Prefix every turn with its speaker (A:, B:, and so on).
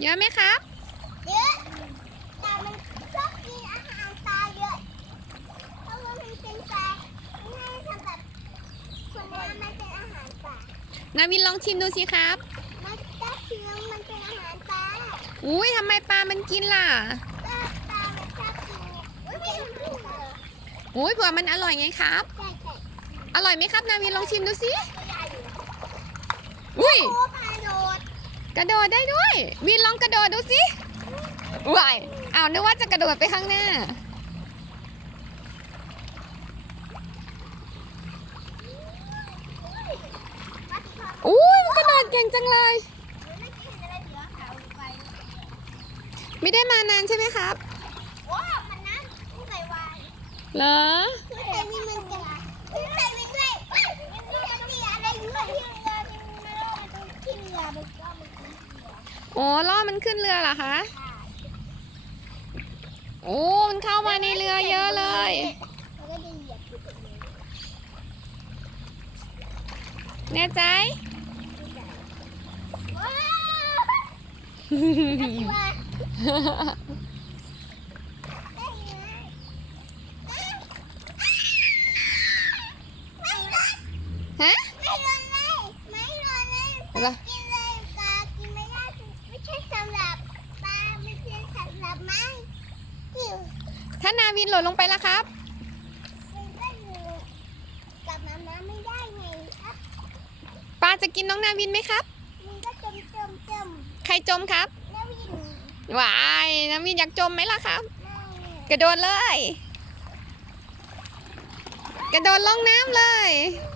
A: เยอะไหมครับ
B: เยอะแต่มันชอบกินอาหารปลาเยอะเพราะว่ามันเป็นปลาไม่ให้ทำแบบคนน้ำมันเป็นอาหารปลา
A: นาวินลองชิมดูสิครับ
B: มันก็คือมันเป็นอาหารปลา
A: อุ้ยทำไมปลามันกินล่ะ
B: ก็ปลามันชอบกินเนี่ยอุ้ยเป็นอาหารปลา
A: อุ้ยเผื่อมันอร่อยไงครับ
B: ใช่ใช่
A: อร่อยไหมครับ นาวินลองชิมดูสิ
B: ตัวใหญ่อยู่
A: กระโดดได้ด้วย วินลองกระโดดดูสิว้ายอ้าวนึกว่าจะกระโดดไปข้างหน้า
B: มาสิครับ
A: อุ้ยมันกระโดดเก่งจังเลย
B: ไม่กินอะไรเหลือขาวไป
A: ไม่ได้มานานใช่ไหมครับ
B: ว้าวมันนั่นผู้ไก่วาย
A: เหรอ
B: ผู้ไก่นี่มันจะผู้ไก่ไม่ด้วยเฮ้ยมันมีอะไรอยู่ที่เรือมันมาล่อมันตรงที่เรือมันก็มันกินเรือ
A: โอ้ล่อมันขึ้นเรือเหรอคะ โอ้ มันเข้ามาในเรือเยอะเลย
B: มันก็ได้เหยียบอยู่ตรงนี้
A: แน่ใจ
B: ว้าวน่ากลัวได้ไงไม่รอด
A: ฮะ
B: ไม่รอดเลย ไม่รอดเลย
A: เหรอ
B: กินเลยปลากินไม่ได้ไม่ใช่สำหรับปลาไม่ใช่สำหรับไม้หิว
A: ถ้านาวินหล่นลงไปแล้วครับ
B: มันก็อยู่กับน้ำน้ำไม่ได้ไงครับ
A: ปลาจะกินน้องนาวินไหมครับ
B: มันก็จมจมจม
A: ใครจมครับ
B: แล้ววิน
A: วายนาวินอยากจมไหมล่ะครับ
B: ไม่
A: กระโดดเลย กระโดดลงน้ำเลย
B: ไ